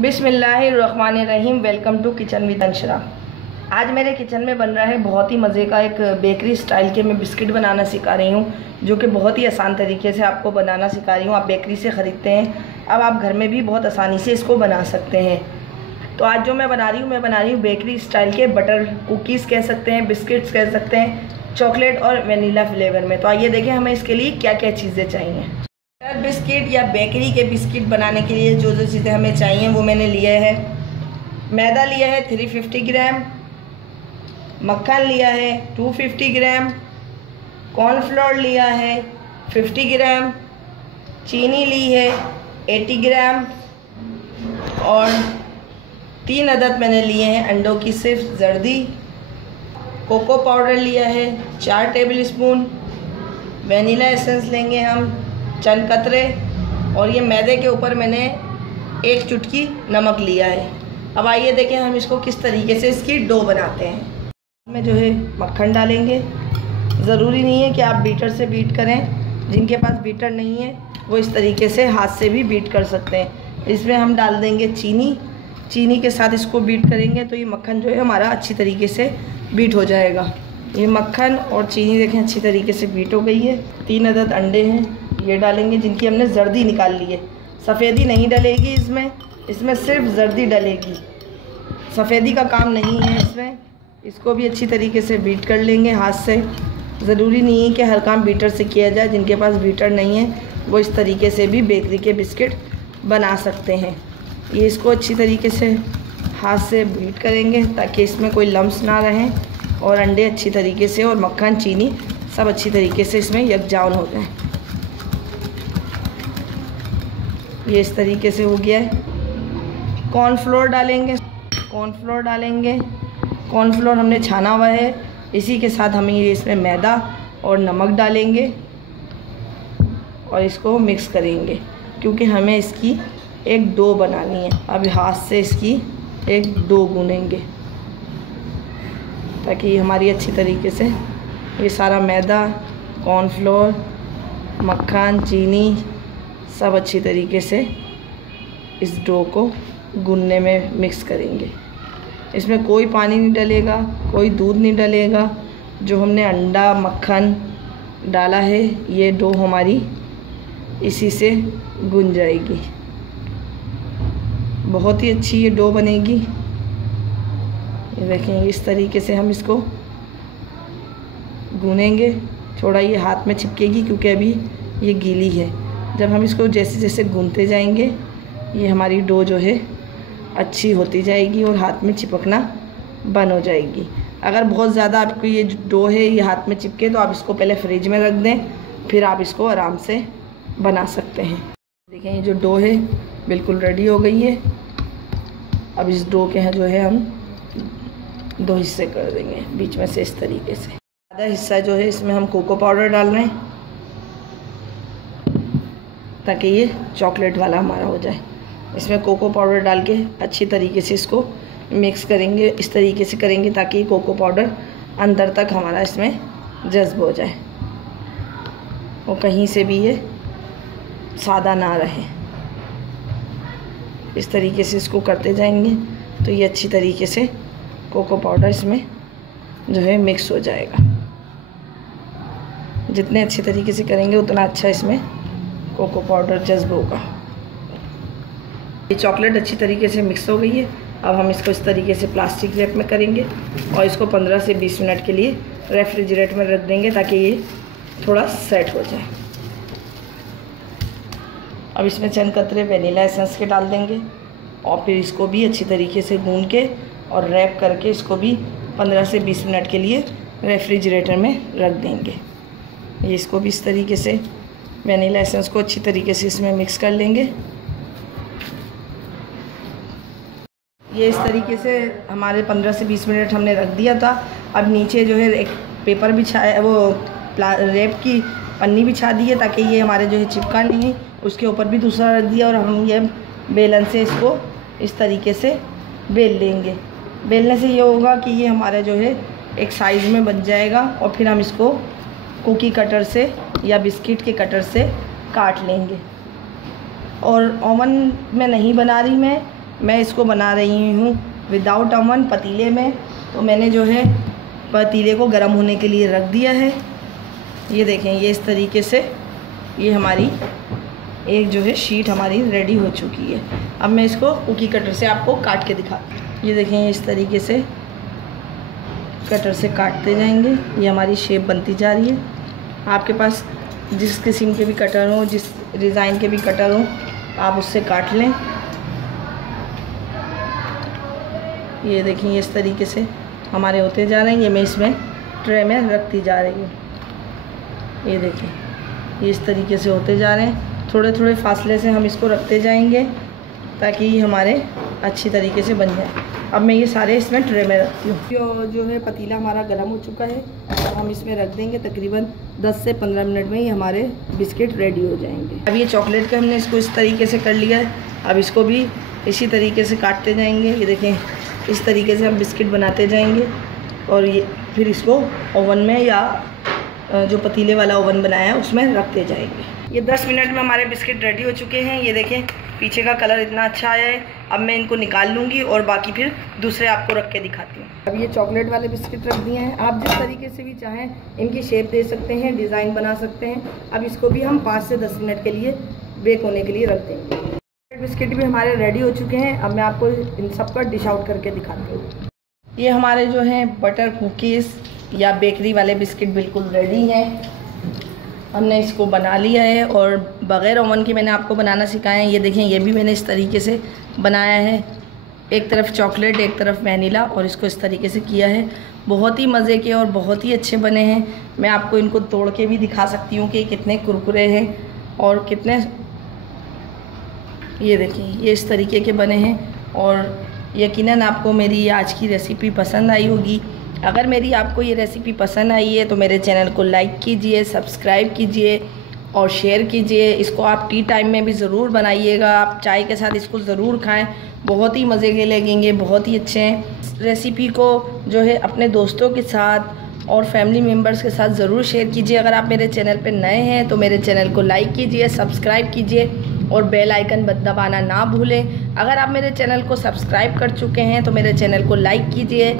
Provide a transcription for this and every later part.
बिस्मिल्लाहिर्रहमानिर्रहीम। Welcome to kitchen with Anshara. आज मेरे किचन में बन रहा है बहुत ही मज़े का एक बेकरी स्टाइल के मैं बिस्किट बनाना सिखा रही हूँ, जो कि बहुत ही आसान तरीके से आपको बनाना सिखा रही हूँ। आप बेकरी से ख़रीदते हैं, अब आप घर में भी बहुत आसानी से इसको बना सकते हैं। तो आज जो मैं बना रही हूँ बेकरी स्टाइल के बटर कुकीज़ कह सकते हैं, बिस्किट्स कह सकते हैं, चॉकलेट और वनीला फ्लेवर में। तो आइए देखें हमें इसके लिए क्या क्या चीज़ें चाहिए। बिस्किट या बेकरी के बिस्किट बनाने के लिए जो जो चीज़ें हमें चाहिए वो मैंने लिए है। मैदा लिया है 350 ग्राम, मक्खन लिया है 250 ग्राम, कॉर्नफ्लोर लिया है 50 ग्राम, चीनी ली है 80 ग्राम और 3 अदद मैंने लिए हैं अंडों की सिर्फ जर्दी। कोको पाउडर लिया है 4 टेबल स्पून, वनीला एसेंस लेंगे हम चंद कतरे, और ये मैदे के ऊपर मैंने 1 चुटकी नमक लिया है। अब आइए देखें हम इसको किस तरीके से इसकी डो बनाते हैं। इसमें जो है मक्खन डालेंगे। ज़रूरी नहीं है कि आप बीटर से बीट करें, जिनके पास बीटर नहीं है वो इस तरीके से हाथ से भी बीट कर सकते हैं। इसमें हम डाल देंगे चीनी के साथ इसको बीट करेंगे तो ये मक्खन जो है हमारा अच्छी तरीके से बीट हो जाएगा। ये मक्खन और चीनी देखें अच्छी तरीके से बीट हो गई है। 3 अदद अंडे हैं, ये डालेंगे जिनकी हमने जर्दी निकाल ली है। सफ़ेदी नहीं डलेगी इसमें सिर्फ जर्दी डलेगी, सफ़ेदी का काम नहीं है इसमें। इसको भी अच्छी तरीके से बीट कर लेंगे हाथ से। ज़रूरी नहीं है कि हर काम बीटर से किया जाए, जिनके पास बीटर नहीं है वो इस तरीके से भी बेकरी के बिस्किट बना सकते हैं। ये इसको अच्छी तरीके से हाथ से बीट करेंगे ताकि इसमें कोई लम्स ना रहें और अंडे अच्छी तरीके से और मक्खन चीनी सब अच्छी तरीके से इसमें यकजान हो जाए। ये इस तरीके से हो गया है। कॉर्नफ्लोर डालेंगे, कॉर्नफ्लोर हमने छाना हुआ है। इसी के साथ हम ये इसमें मैदा और नमक डालेंगे और इसको मिक्स करेंगे, क्योंकि हमें इसकी एक डो बनानी है। अब हाथ से इसकी एक डो गूँनेंगे ताकि हमारी अच्छी तरीके से ये सारा मैदा, कॉर्नफ्लोर, मक्खन, चीनी सब अच्छी तरीके से इस डो को गूंदने में मिक्स करेंगे। इसमें कोई पानी नहीं डलेगा, कोई दूध नहीं डलेगा। जो हमने अंडा मक्खन डाला है ये डो हमारी इसी से गूंद जाएगी। बहुत ही अच्छी ये डो बनेगी। ये देखें इस तरीके से हम इसको गूनेंगे। थोड़ा ये हाथ में चिपकेगी क्योंकि अभी ये गीली है। जब हम इसको जैसे जैसे गूंथते जाएंगे ये हमारी डो जो है अच्छी होती जाएगी और हाथ में चिपकना बंद हो जाएगी। अगर बहुत ज़्यादा आपको ये डो है ये हाथ में चिपके तो आप इसको पहले फ्रिज में रख दें, फिर आप इसको आराम से बना सकते हैं। देखें ये जो डो है बिल्कुल रेडी हो गई है। अब इस डो के जो है हम 2 हिस्से कर देंगे बीच में से इस तरीके से। आधा हिस्सा जो है इसमें हम कोको पाउडर डाल रहे हैं ताकि ये चॉकलेट वाला हमारा हो जाए। इसमें कोको पाउडर डाल के अच्छी तरीके से इसको मिक्स करेंगे। इस तरीके से करेंगे ताकि कोको पाउडर अंदर तक हमारा इसमें जज्ब हो जाए और कहीं से भी ये सादा ना रहे। इस तरीके से इसको करते जाएंगे तो ये अच्छी तरीके से कोको पाउडर इसमें जो है मिक्स हो जाएगा। जितने अच्छी तरीके से करेंगे उतना अच्छा इसमें कोको पाउडर जज्ब होगा। ये चॉकलेट अच्छी तरीके से मिक्स हो गई है। अब हम इसको इस तरीके से प्लास्टिक रैप में करेंगे और इसको 15 से 20 मिनट के लिए रेफ्रिजरेटर में रख देंगे ताकि ये थोड़ा सेट हो जाए। अब इसमें चंद कतरे वनीला एसेंस के डाल देंगे और फिर इसको भी अच्छी तरीके से गूंद के और रैप करके इसको भी 15 से 20 मिनट के लिए रेफ्रिजरेटर में रख देंगे। ये इसको भी इस तरीके से वनीला एसेंस को अच्छी तरीके से इसमें मिक्स कर लेंगे। ये इस तरीके से हमारे 15 से 20 मिनट हमने रख दिया था। अब नीचे जो है एक पेपर बिछाया, वो रैप की पन्नी बिछा दी है ताकि ये हमारे जो है चिपका नहीं। उसके ऊपर भी दूसरा रख दिया और हम ये बेलन से इसको इस तरीके से बेल लेंगे। बेलने से ये होगा कि ये हमारा जो है एक साइज़ में बन जाएगा और फिर हम इसको कुकी कटर से या बिस्किट के कटर से काट लेंगे। और ओवन में नहीं बना रही मैं, मैं इसको बना रही हूँ विदाउट ओवन पतीले में। तो मैंने जो है पतीले को गर्म होने के लिए रख दिया है। ये देखें, ये इस तरीके से ये हमारी एक जो है शीट हमारी रेडी हो चुकी है। अब मैं इसको कुकी कटर से आपको काट के दिखाती हूँ। ये देखें, इस तरीके से कटर से काटते जाएंगे। ये हमारी शेप बनती जा रही है। आपके पास जिस किस्म के भी कटर हो, जिस डिज़ाइन के भी कटर हो, आप उससे काट लें। ये देखिए, इस तरीके से हमारे होते जा रहे हैं। ये मैं इसमें ट्रे में रखती जा रही हूँ। ये देखिए, ये इस तरीके से होते जा रहे हैं। थोड़े थोड़े फासले से हम इसको रखते जाएंगे ताकि हमारे अच्छी तरीके से बन जाए। अब मैं ये सारे इसमें ट्रे में रखती हूँ। जो है पतीला हमारा गर्म हो चुका है। अब हम इसमें रख देंगे। तकरीबन 10 से 15 मिनट में ही हमारे बिस्किट रेडी हो जाएंगे। अब ये चॉकलेट का हमने इसको इस तरीके से कर लिया है। अब इसको भी इसी तरीके से काटते जाएंगे। ये देखें, इस तरीके से हम बिस्किट बनाते जाएंगे और ये फिर इसको ओवन में या जो पतीले वाला ओवन बनाया है उसमें रखते जाएंगे। ये 10 मिनट में हमारे बिस्किट रेडी हो चुके हैं। ये देखें, पीछे का कलर इतना अच्छा आया है। अब मैं इनको निकाल लूँगी और बाकी फिर दूसरे आपको रख के दिखाती हूँ। अब ये चॉकलेट वाले बिस्किट रख दिए हैं। आप जिस तरीके से भी चाहें इनकी शेप दे सकते हैं, डिज़ाइन बना सकते हैं। अब इसको भी हम 5 से 10 मिनट के लिए बेक होने के लिए रख देंगे। बिस्किट भी हमारे रेडी हो चुके हैं। अब मैं आपको इन सब का डिश आउट करके दिखाती हूँ। ये हमारे जो हैं बटर कुकीज़ या बेकरी वाले बिस्किट बिल्कुल रेडी हैं। हमने इसको बना लिया है और बग़ैर ओवन के मैंने आपको बनाना सिखाया है। ये देखें, ये भी मैंने इस तरीके से बनाया है। एक तरफ चॉकलेट, एक तरफ वैनिला, और इसको इस तरीके से किया है। बहुत ही मज़े के और बहुत ही अच्छे बने हैं। मैं आपको इनको तोड़ के भी दिखा सकती हूँ कि कितने कुरकुरे हैं और कितने, ये देखिए, ये इस तरीके के बने हैं। और यकीनन आपको मेरी आज की रेसिपी पसंद आई होगी। अगर मेरी आपको ये रेसिपी पसंद आई है तो मेरे चैनल को लाइक कीजिए, सब्सक्राइब कीजिए और शेयर कीजिए। इसको आप टी टाइम में भी ज़रूर बनाइएगा। आप चाय के साथ इसको ज़रूर खाएं। बहुत ही मज़े के लगेंगे, बहुत ही अच्छे हैं। रेसिपी को जो है अपने दोस्तों के साथ और फैमिली मेम्बर्स के साथ ज़रूर शेयर कीजिए। अगर आप मेरे चैनल पर नए हैं तो मेरे चैनल को लाइक कीजिए, सब्सक्राइब कीजिए और बेल आइकन दबाना ना भूलें। अगर आप मेरे चैनल को सब्सक्राइब कर चुके हैं तो मेरे चैनल को लाइक कीजिए,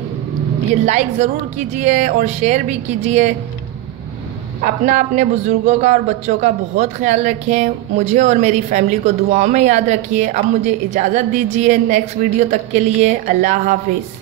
ये लाइक ज़रूर कीजिए और शेयर भी कीजिए। अपना, अपने बुज़ुर्गों का और बच्चों का बहुत ख्याल रखें। मुझे और मेरी फैमिली को दुआओं में याद रखिए। अब मुझे इजाज़त दीजिए। नेक्स्ट वीडियो तक के लिए अल्लाह हाफिज़।